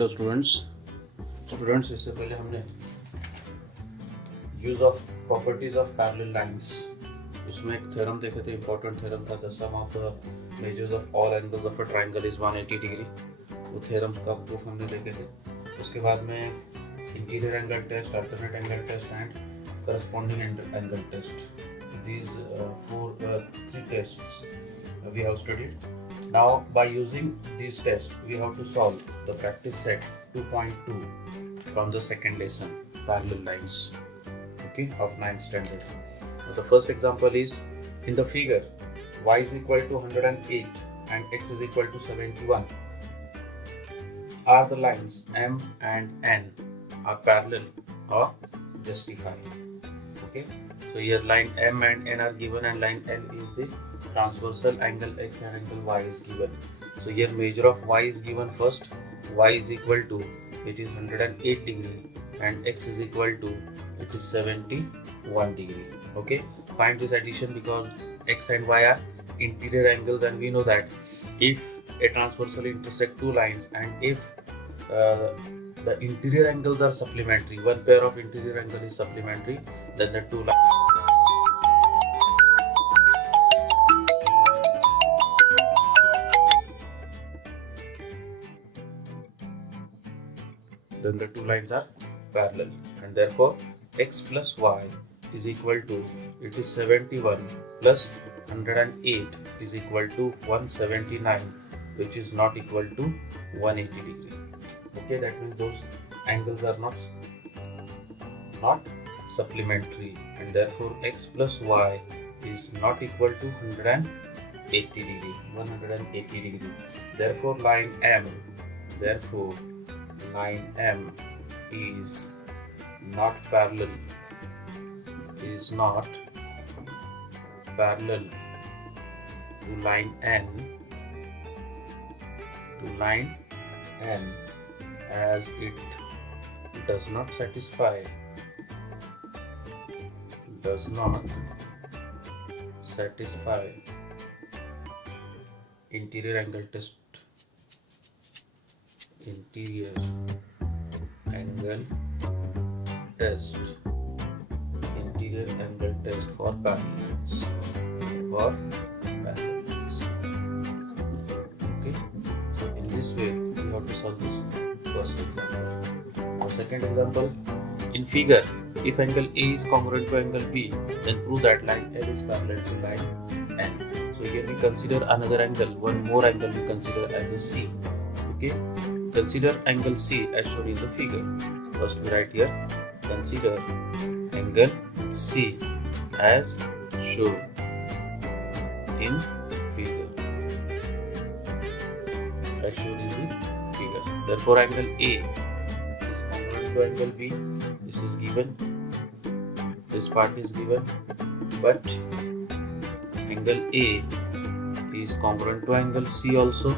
Hello students इससे पहले हमने use of properties of parallel lines उसमें एक थ्योरम देखे थे, इंपॉर्टेंट थ्योरम था, the sum of the measures of all angles of a triangle is 180 degree. वो थ्योरम का प्रूफ हमने देखे थे। उसके बाद में interior angle test, alternate angle test and corresponding angle test, these three tests we have studied. Now by using these tests we have to solve the practice set 2.2 from the second lesson, parallel lines, okay, of 9th standard. Now the first example is, in the figure y is equal to 108 and x is equal to 71 are the lines m and n are parallel or justify. Okay, so here line M and N are given and line L is the transversal angle X and angle Y is given. So here measure of Y is given first. Y is equal to, it is 108 degree and X is equal to, it is 71 degree. Okay, find this addition because X and Y are interior angles and we know that if a transversal intersect two lines and if the interior angles are supplementary, one pair of interior angle is supplementary, then the two lines are parallel, and therefore x plus y is equal to, it is 71 plus 108 is equal to 179, which is not equal to 180 degree. Okay, that means those angles are not supplementary, and therefore x plus y is not equal to 180 degree. Therefore line M is not parallel to line N as it does not satisfy interior angle test for parallels. Okay, so in this way we have to solve this first example. Now second example, in figure, if angle A is congruent to angle B, then prove that line L is parallel to line N. So here we consider another angle, one more angle we consider as a C. Okay, consider angle C as shown in the figure. First we write here, consider angle C as shown in figure. Therefore angle A is congruent to angle B. This is given, this part is given, but angle A is congruent to angle C also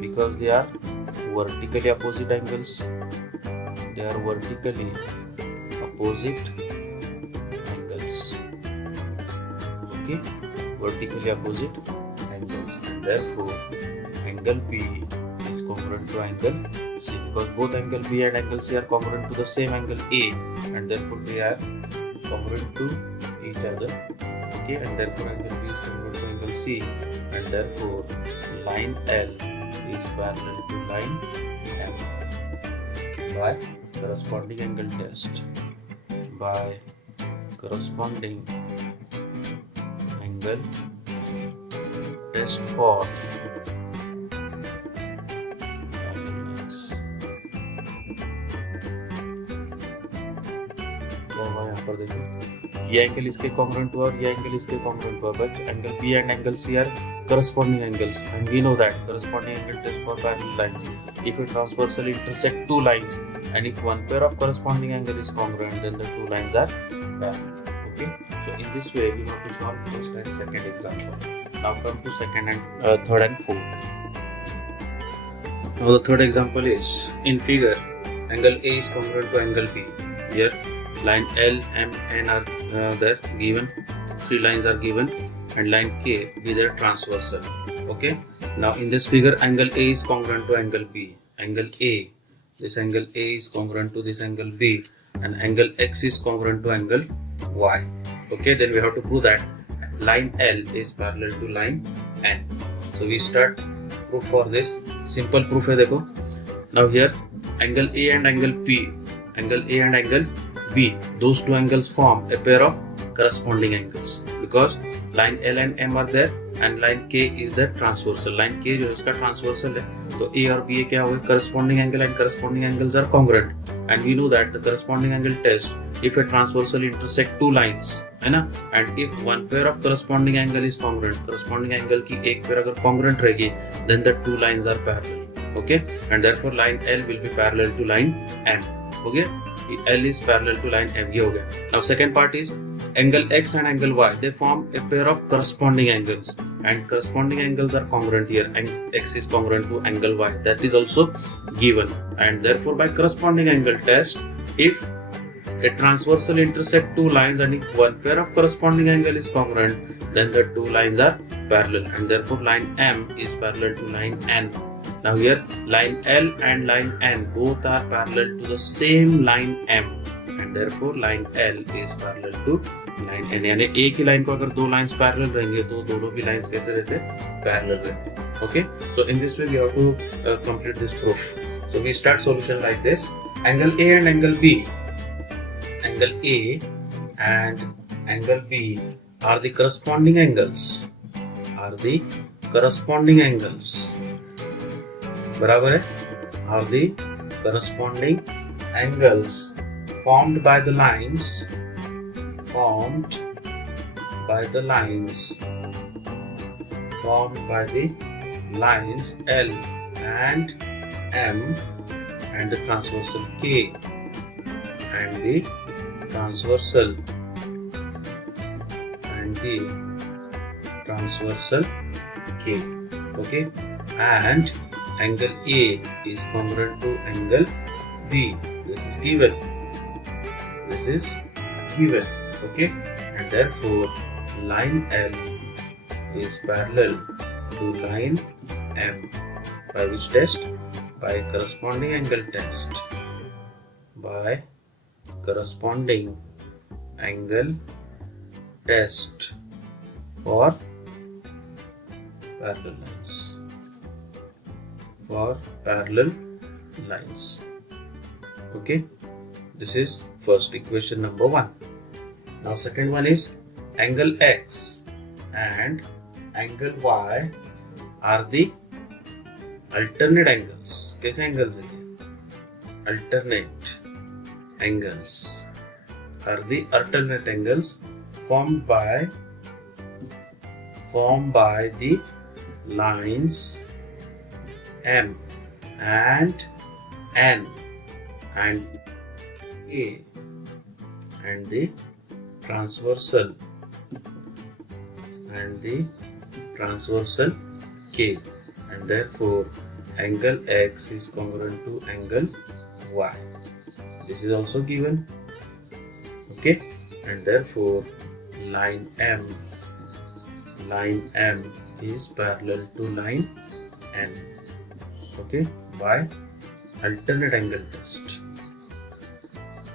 because they are vertically opposite angles. Okay, vertically opposite angles. Therefore angle B is congruent to angle C because both angle B and angle C are congruent to the same angle A, and therefore they are congruent to each other. Okay, and therefore angle B is congruent to angle C, and therefore line L is parallel to line M by corresponding angle test. For यहाँ पर देखो, ये angle इसके congruent हुआ और ये angle इसके congruent हुआ, but angle B and angle C are corresponding angles, and we know that corresponding angle test for parallel lines, if a transversal intersect two lines and if one pair of corresponding angle is congruent, then the two lines are parallel. Okay, so in this way we have to solve first and second example. Now come to third and fourth. Now the third example is, in figure angle A is congruent to angle B. Here line L, M, N are there given, three lines are given, and line K is their transversal. Okay, now in this figure angle A is congruent to angle B. Angle A this angle A is congruent to this angle B, and angle X is congruent to angle Y. Okay, then we have to prove that line L is parallel to line N. So we start proof for this. Simple proof है देखो. Now here angle A and angle P, angle A and angle B, those two angles form a pair of corresponding angles because line L and M are there and line K is the transversal. Line K जो है उसका transversal है, तो A और B क्या हुए corresponding angle, and corresponding angles are congruent, and we know that the corresponding angle test, if a transversal intersect two lines है ना, and if one pair of corresponding angle is congruent, corresponding angle की एक pair अगर congruent रहेगी, then the two lines are parallel. Okay, and therefore line L will be parallel to line M. Okay, L is parallel to line M. ये हो गया. Now second part is angle X and angle Y, they form a pair of corresponding angles, and corresponding angles are congruent here, and X is congruent to angle Y, that is also given, and therefore by corresponding angle test, if a transversal intersect two lines and if one pair of corresponding angle is congruent, then the two lines are parallel, and therefore line M is parallel to line N. Now here line L and line N both are parallel to the same line M, and therefore line L is parallel to line N. यानी एक ही line को अगर दो lines parallel रहेंगे तो दोनों भी lines कैसे रहते हैं, पैरेलल रहते हैं. Okay, so in this way we have to complete this proof. So we start solution like this. Angle A and angle B, angle A and angle B are the corresponding angles, are the corresponding angles, बराबर है, are the corresponding angles formed by the lines, formed by the lines L and M and the transversal K and the transversal K. Okay, and angle A is congruent to angle B. This is given. Okay, and therefore line L is parallel to line M. By which test? By corresponding angle test. By corresponding angle test for parallel lines. Okay, this is first equation number 1. Now second one is angle X and angle Y are the alternate angles. कैसे angles है ये? Alternate angles are the alternate angles formed by the lines M and N and A and the transversal K, and therefore angle X is congruent to angle Y. This is also given. Okay, and therefore line M is parallel to line N. Okay, by alternate angle test.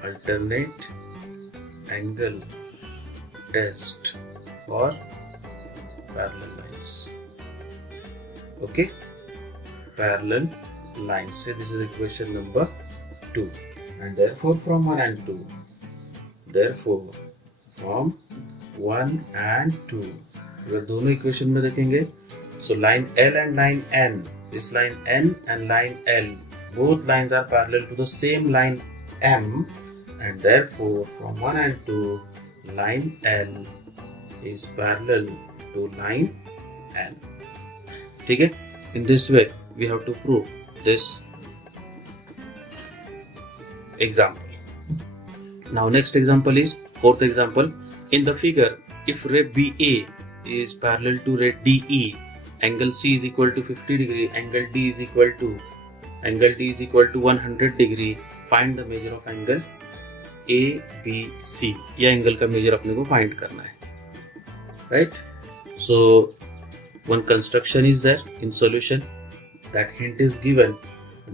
Alternate angle test for parallel lines. Okay, parallel lines. Say this is equation number 2, and therefore from 1 and 2. Therefore from 1 and 2. अगर दोनों equation में देखेंगे, so line L and line N, this line N and line L, both lines are parallel to the same line M, and therefore from 1 and 2, line L is parallel to line N. ठीक है? In this way we have to prove this example. Now next example is fourth example. In the figure, if ray BA is parallel to ray DE, angle C is equal to 50 degree, angle D is equal to 100 degree. Find the measure of angle ABC. ये angle का major अपने को find करना है, right? So one construction is there in solution. That hint is given.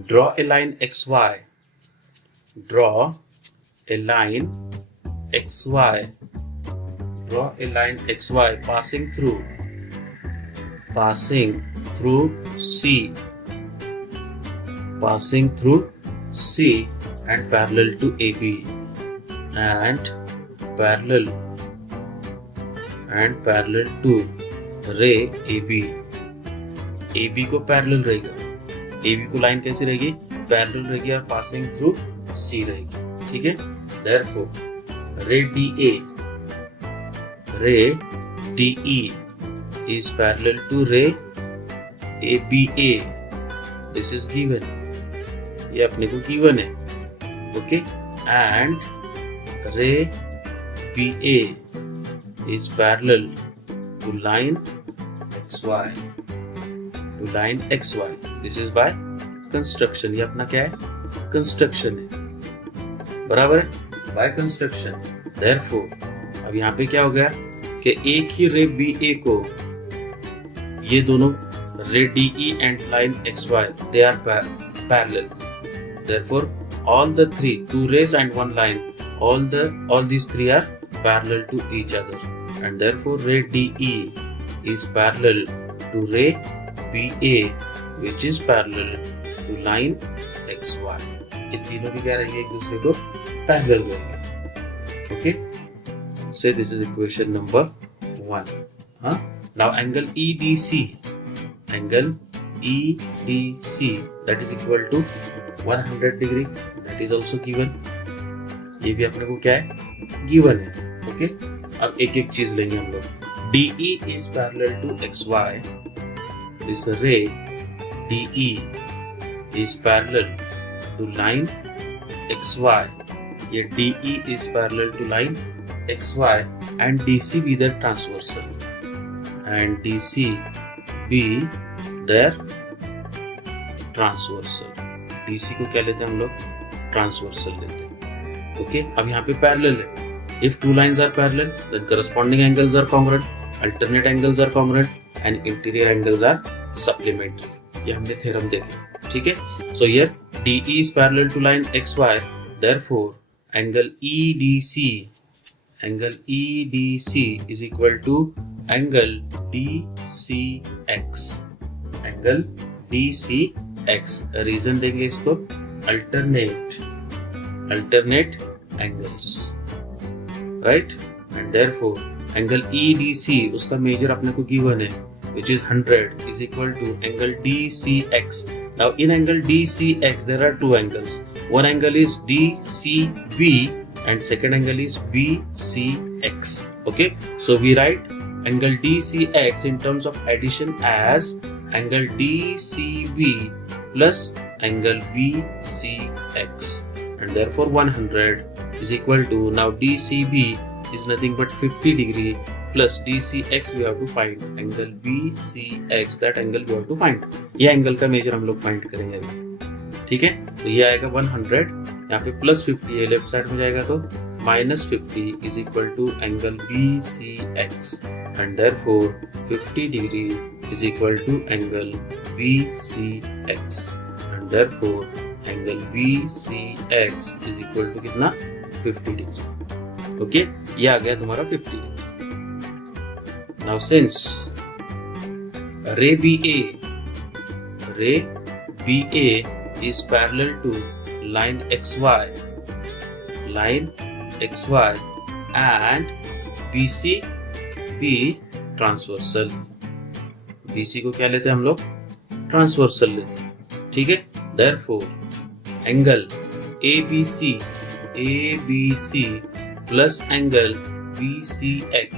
Draw a line XY. Draw a line XY. Draw a line XY passing through C. Passing through C and parallel to AB. And parallel to ray AB. AB को parallel रहेगा. AB को line कैसी रहेगी? Parallel रहेगी और passing through C रहेगी. ठीक है. Therefore, ray DE is parallel to ray ABA. This is given. ये अपने को given है. Okay. And ray BA is parallel to line XY. This is by construction. ये अपना क्या है? Construction है. बराबर है? By construction. Therefore, अब यहाँ पे क्या हो गया कि एक ही रे BA को ये दोनों रे DE and line XY they are parallel. Therefore, all the three, two rays and one line, all these three are parallel to each other. And therefore, ray DE is parallel to ray BA, which is parallel to line XY. ये तीनों भी क्या रहेंगे? एक दूसरे को parallel रहेंगे. Okay? Say this is equation number 1. Now angle EDC. Angle EDC that is equal to 100 degree. That is also given. ये भी अपने को क्या है? Given है. Okay? अब एक एक चीज लेंगे हम लोग. DE is parallel to XY. This ray DE is parallel to line XY. ये DE is parallel to line XY and DC be their transversal. And DC be their transversal. DC को क्या लेते हैं हम लोग? Transversal लेते हैं. Okay? अब यहाँ पे parallel है. If two lines are parallel, then corresponding angles are congruent, alternate angles are congruent, and interior angles are supplementary. ये हमने theorem देखे. ठीक है? So here DE is parallel to line XY. Therefore, angle EDC is equal to angle DCX. Angle DCX. Reason देंगे इसको alternate angles. Right? And therefore, angle EDC उसका major अपने को given है, which is 100 is equal to angle DCX. Now in angle DCX there are two angles. One angle is DCB and second angle is BCX. Okay, so we write angle DCX in terms of addition as angle DCB plus angle BCX, and therefore 100 is equal to, now DCB is nothing but 50 degree plus DCX we have to find angle BCX. That angle we have to find. ये angle का major हम लोग find करेंगे अभी. ठीक है, तो ये आएगा 100, यहाँ पे प्लस 50 है, लेफ्ट साइड में जाएगा तो minus 50 is equal to angle BCX, and therefore 50 degree is equal to angle BCX, and therefore angle BCX is equal to कितना? 50 डिग्री. ओके, ये आ गया तुम्हारा 50 degree. Now since ray BA is parallel to line XY and BC be transversal. BC को क्या लेते हैं हम लोग? ट्रांसवर्सल लेते हैं. ठीक है, therefore angle ABC plus angle BCX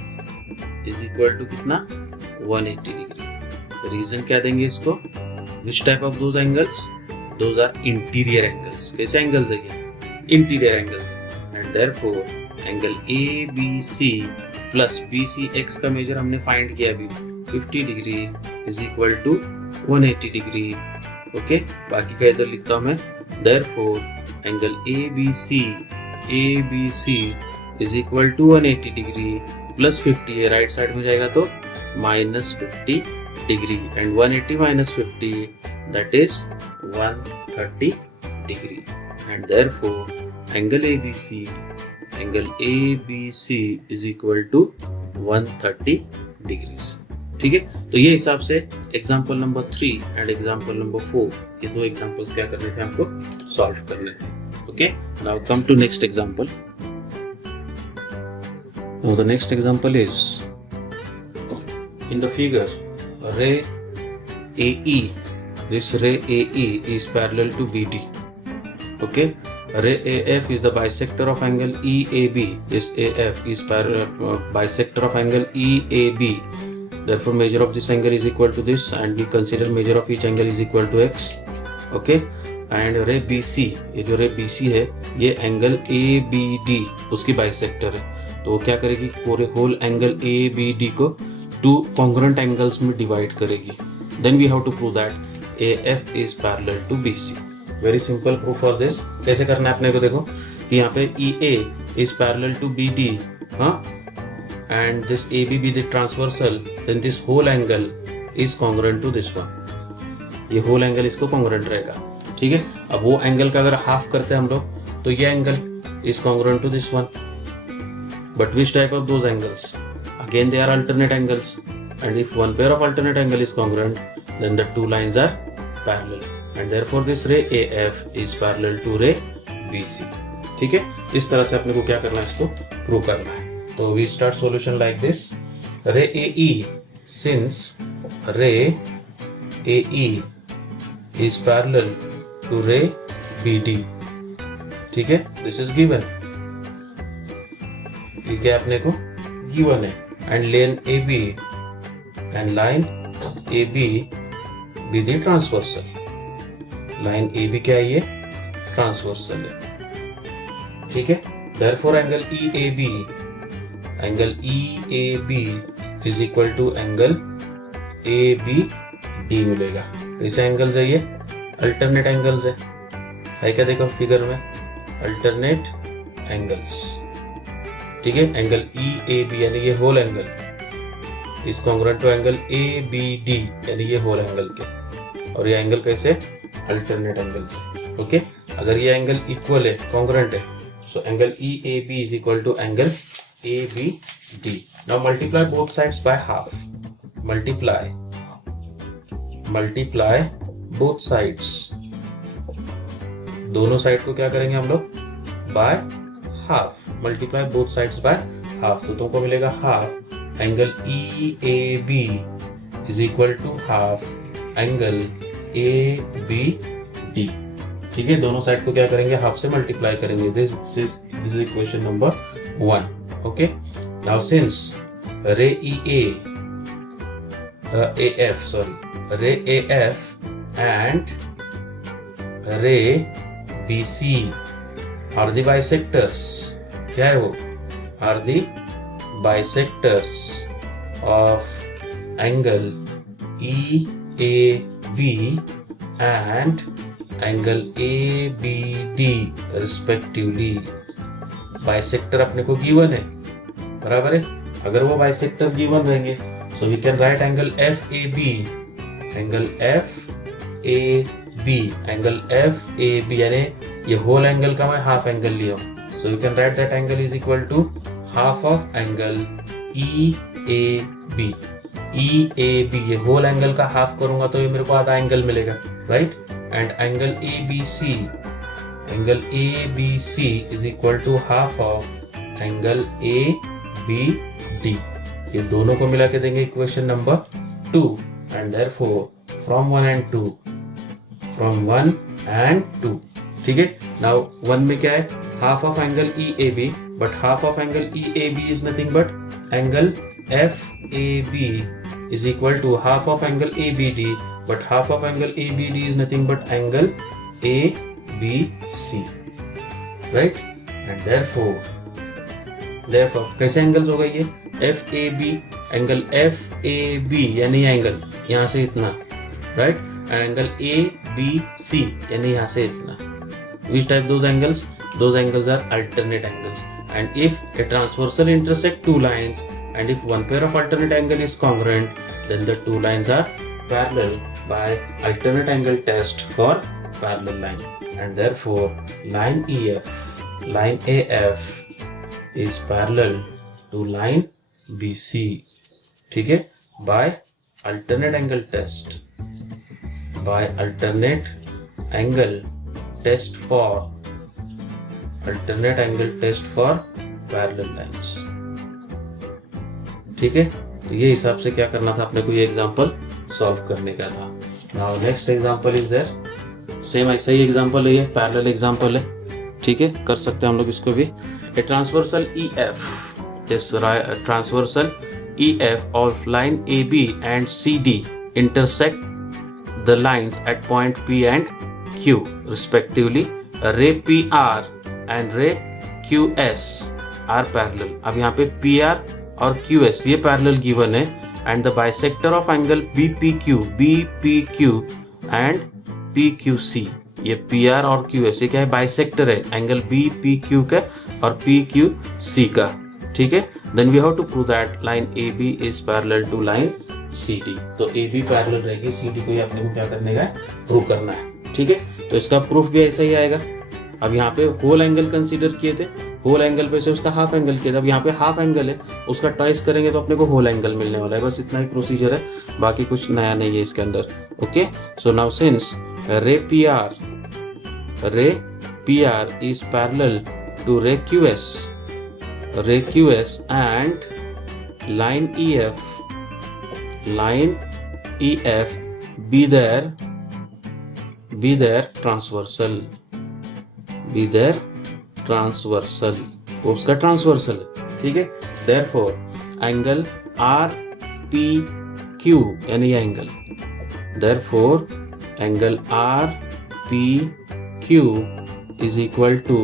is equal to कितना? 180 डिग्री. रीजन क्या देंगे इसको? Which type of those angles? Those are interior angles. कैसे angles है ये? Interior angles. And therefore, angle ABC plus BCX का मेजर हमने फाइंड किया अभी 50 degree is equal to 180 degree. Okay, बाकी का इधर लिखता हूँ मैं. Therefore, angle ABC is equal to 180 degree plus 50 है, राइट साइड में जाएगा तो minus 50 degree, and 180 minus 50 that is 130 degree, and therefore angle ABC is equal to 130 degrees. ठीक है, तो ये हिसाब से example number 3 and example number 4, ये दो एग्जाम्पल्स क्या करने थे हमको, सॉल्व करने थे. Okay, now come to next example. Now the next example is in the figure ray AE. This ray AE is parallel to BD. Okay, ray AF is the bisector of angle EAB. This AF is bisector of angle EAB. Therefore measure of this angle is equal to this, and we consider measure of each angle is equal to x. Okay, and ray BC, ये जो ray BC है ये angle ABD उसकी bisector है. तो वो क्या करेगी, पूरे होल एंगल ABD को 2 कॉन्ग्रुएंट एंगल्स में डिवाइड करेगी. Then we have to prove that AF is parallel to BC. Very simple proof for this. कैसे करना है अपने को, देखो कि यहाँ पे EA is parallel to BD, हाँ, and this AB be the transversal, then this whole angle is congruent to this one. ये होल एंगल इसको कॉन्ग्रुएंट रहेगा. ठीक है, अब वो एंगल का अगर हाफ करते हैं हम लोग तो ये angle is congruent to this one. But which type of those angles? Again they are alternate angles, and if one pair of alternate angle is congruent, then the two lines are parallel, and therefore this ray AF is parallel to ray BC. ठीक है, इस तरह से अपने को क्या करना है, इसको प्रूव करना है. तो we start solution like this. Ray AE, since ray AE is parallel to ray BD. ठीक है, this is given. ये क्या अपने को गिवन है, and line AB and line AB be the transversal. Line AB क्या है, ये ट्रांसवर्सल है. ठीक है, therefore angle EAB is equal to angle ABD मिलेगा. ऐसे एंगल्स है, ये अल्टरनेट एंगल्स है क्या, देखो फिगर में अल्टरनेट एंगल्स. ठीक है, एंगल EAB यानी ये whole angle is congruent to angle ABD यानी ये होल एंगल के, और ये एंगल कैसे, अल्टरनेट एंगल्स. ओके, अगर ये एंगल इक्वल है, कॉन्ग्रुएंट है, so angle EAB is equal to angle ABD. Now multiply both sides by half. Multiply both sides, दोनों साइड को क्या करेंगे हम लोग, by half. Multiply both sides by half, तो तुमको मिलेगा half angle EAB is equal to half angle ABD. ठीक है, दोनों साइड को क्या करेंगे, हाफ से मल्टीप्लाई करेंगे. This is equation number 1. Okay, now since रे रे AF एंड रे BC are the bisectors. क्या है वो, are the bisectors of angle EAB and angle ABD respectively. Bisector अपने को गिवन है, बराबर है. अगर वो बाइसेक्टर गिवन रहेंगे, so we can write angle FAB यानी ये होल एंगल का मैं हाफ एंगल लिया हूं, so you can write that angle is equal to half of angle EAB. ये होल एंगल का हाफ करूंगा तो ये मेरे को आधा एंगल मिलेगा, right. And angle ABC is equal to half of angle ABD. ये दोनों को मिला के देंगे equation number 2, and therefore from 1 and 2. ठीक है, नाउ 1 में क्या है, half of angle EAB, but half of angle EAB is nothing but angle FAB is equal to half of angle ABD, but half of angle ABD is nothing but angle ABC, right. And therefore कैसे angles हो गए ये, FAB angle FAB यानी angle यहाँ से इतना, right, and angle ABC यानी यहाँ से इतना. Which type those angles? Those angles are alternate angles. And if a transversal intersect two lines, and if one pair of alternate angle is congruent, then the two lines are parallel by alternate angle test for parallel line, and therefore line AF is parallel to line BC. ठीक है, by alternate angle test for parallel lines. ठीक है, तो ये हिसाब से क्या करना था अपने को, ये एग्जांपल सॉल्व करने का था. Now next example is there. Same ऐसा ही एग्जांपल है, ये पैरेलल एग्जांपल है. ठीक है, कर सकते हैं हम लोग इसको भी. A transversal EF of line AB and CD intersect the lines at point P and Q respectively. Ray PR and ray QS are parallel. अब यहाँ पे PR और QS ये पैरेलल गिवन है, and the bisector of angle BPQ and PQC. ये PR और QS ये क्या है, बाइसेक्टर है एंगल BPQ का और PQC का. ठीक है, then we have to prove that line AB is parallel to line CD. तो AB पैरेलल रहेगी CD को, ये अपने को क्या करने का है, प्रूव करना है. ठीक है, तो इसका प्रूफ भी ऐसा ही आएगा. अब यहाँ पे होल एंगल कंसीडर किए थे, होल एंगल पे से उसका हाफ एंगल किया था. अब यहाँ पे हाफ एंगल है, उसका ट्वाइस करेंगे तो अपने को होल एंगल मिलने वाला है. बस इतना ही प्रोसीजर है, बाकी कुछ नया नहीं है इसके अंदर. Okay, so now since ray PR is parallel to रे QS and line EF be their transversal. वो उसका ट्रांसवर्सल है. ठीक है, therefore एंगल RPQ यानी ये angle, therefore angle RPQ is equal to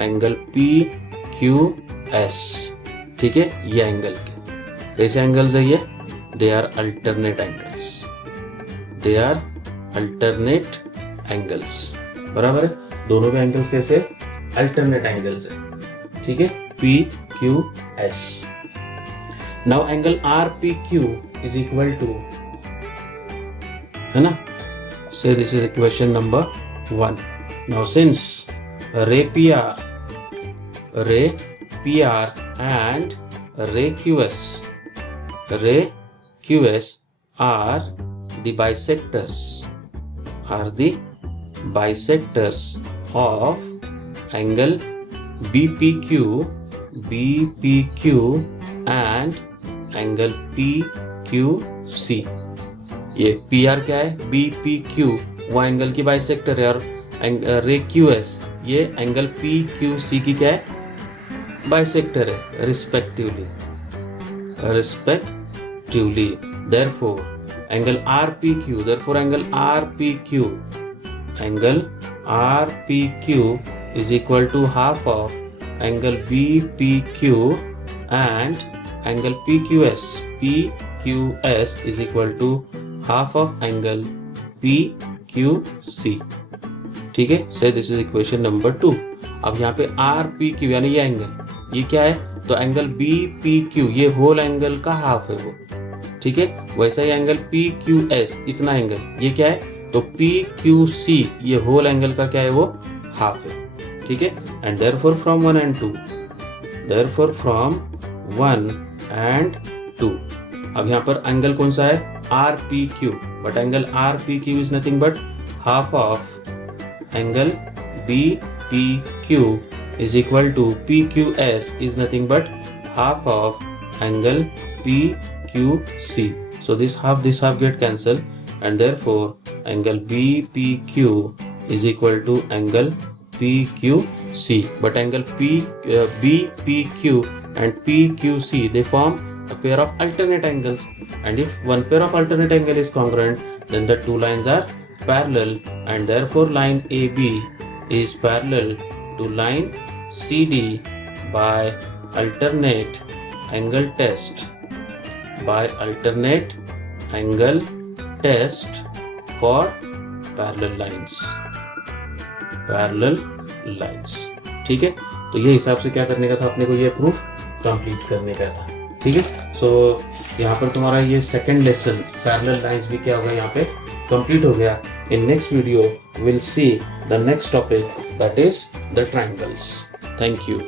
angle PQS. ठीक है, ये एंगल के कैसे एंगल्स है, ये दे आर अल्टरनेट एंगल्स. बराबर है, दोनों के एंगल्स कैसे, अल्टरनेट एंगल्स है. ठीक है, PQS. Now angle RPQ is equal to, है ना, so this is equation number 1. Now since ray PR and ray QS are the bisectors of angle BPQ and angle PQC. ये PR क्या है, BPQ वो angle की bisector है, और रे QS ये एंगल PQC की क्या है, बाइसेक्टर है respectively. Therefore angle RPQ is equal to half of angle BPQ and angle PQS is equal to half of angle PQC. ठीक है, so this is equation number 2. अब यहाँ पे RPQ यानी ये एंगल, ये क्या है, तो एंगल BPQ ये होल एंगल का हाफ है वो. ठीक है, वैसा ही एंगल PQS इतना एंगल ये क्या है, तो PQC ये होल एंगल का क्या है, वो हाफ है. ठीक है, एंड देयरफॉर फ्रॉम 1 and 2. अब यहाँ पर एंगल कौन सा है, RPQ, but angle RPQ is nothing but half of angle BPQ is equal to PQS is nothing but half of angle PQC. So this half get cancelled, and therefore angle BPQ is equal to angle PQC. But angle BPQ and PQC they form a pair of alternate angles, and if one pair of alternate angle is congruent, then the two lines are parallel, and therefore line AB is parallel to line CD by alternate angle test for parallel lines. ठीक है, तो ये हिसाब से क्या करने का था अपने को, ये प्रूफ कंप्लीट करने का था. ठीक है, सो यहाँ पर तुम्हारा ये सेकंड लेसन पैरेलल लाइंस भी क्या होगा यहाँ पे कंप्लीट हो गया. In next video will see the next topic that is the triangles. Thank you.